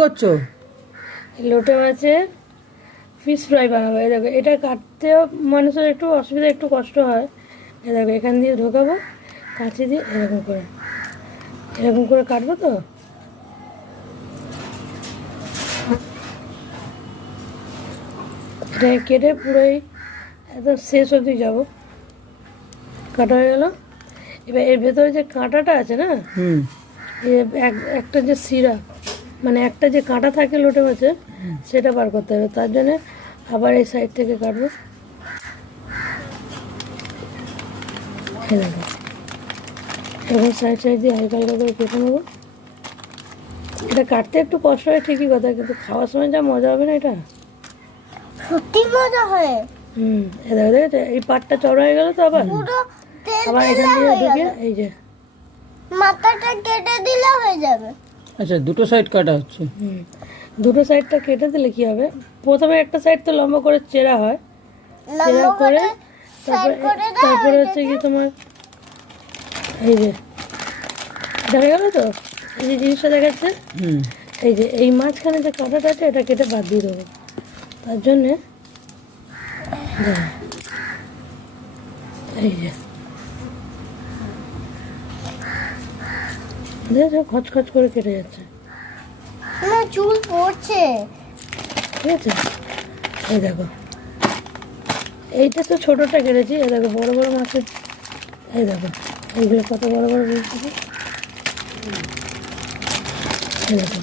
করছো? লোটে মাছের ফিশ ফ্রাই বানাবো। এই দেখো, এটা কাটতেও মানুষের একটু অসুবিধা, একটু কষ্ট হয়। এই দেখো, এখান দিয়ে ঢোকাবো কাঁচি দিয়ে, এরকম করে কাটবো। তো এটা কেটে পুরোই একদম শেষ অবধি যাবো। কাটা হয়ে গেল। এবার এর ভেতরে যে কাঁটাটা আছে না, একটা যে শিরা, মানে একটা যে কাঁটা থাকে লোটে মাছের, সেটা বার করতে হবে। তার জন্য আবার এই সাইড থেকে কাটবো। এবার সাইড দিয়ে হালকা হালকা করে কেটে নেবো। এটা কাটতে একটু কষ্ট হয় ঠিকই কথা, কিন্তু খাওয়ার সময় যা মজা হবে না, এটা সত্যি মজা হয়। দেখো, এই পাটটা চড়া হয়ে গেল। তো আবার এখান দিয়ে ঢুকে এই যে মাথাটা কেটে দিলে হয়ে যাবে। আচ্ছা, দুটো সাইড কাটা হচ্ছে। দুটো সাইডটা কেটে দিলে কি হবে, প্রথমে একটা সাইড তো লম্বা করে চেরা হয়, চেরা করে তারপরে হচ্ছে কি তোমার এই যে দেখা গেল। তো এই যে জিনিসটা দেখাচ্ছে, এই যে এই মাঝখানে যে কাঁটাটা আছে, এটা কেটে বাদ দিয়ে দেবো। তার জন্যে এই যে দেখো, খচখচ করে কেটে যাচ্ছে। না, চুল পড়ছে। ঠিক আছে, এই দেখো, এইটা তো ছোটোটা কেটেছি। এই দেখো, বড় বড় মাছের, এই দেখো এইগুলো কত বড় বড় রয়েছে। এই দেখো,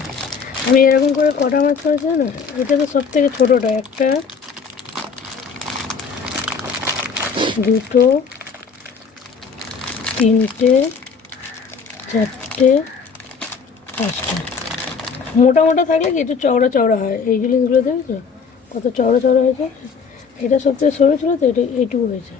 আমি এরকম করে কটা মাছ করেছি না। এটা তো সব থেকে ছোটোটা। একটা, দুটো, তিনটে, চারটে, পাঁচটা। মোটা মোটা থাকলে কি একটু চওড়া চওড়া হয়। এই জিনিসগুলো দেখেছো কত চওড়া চওড়া হয়েছে। এটা সব থেকে সরু ছিল, তো এটা এইটুকু হয়েছে।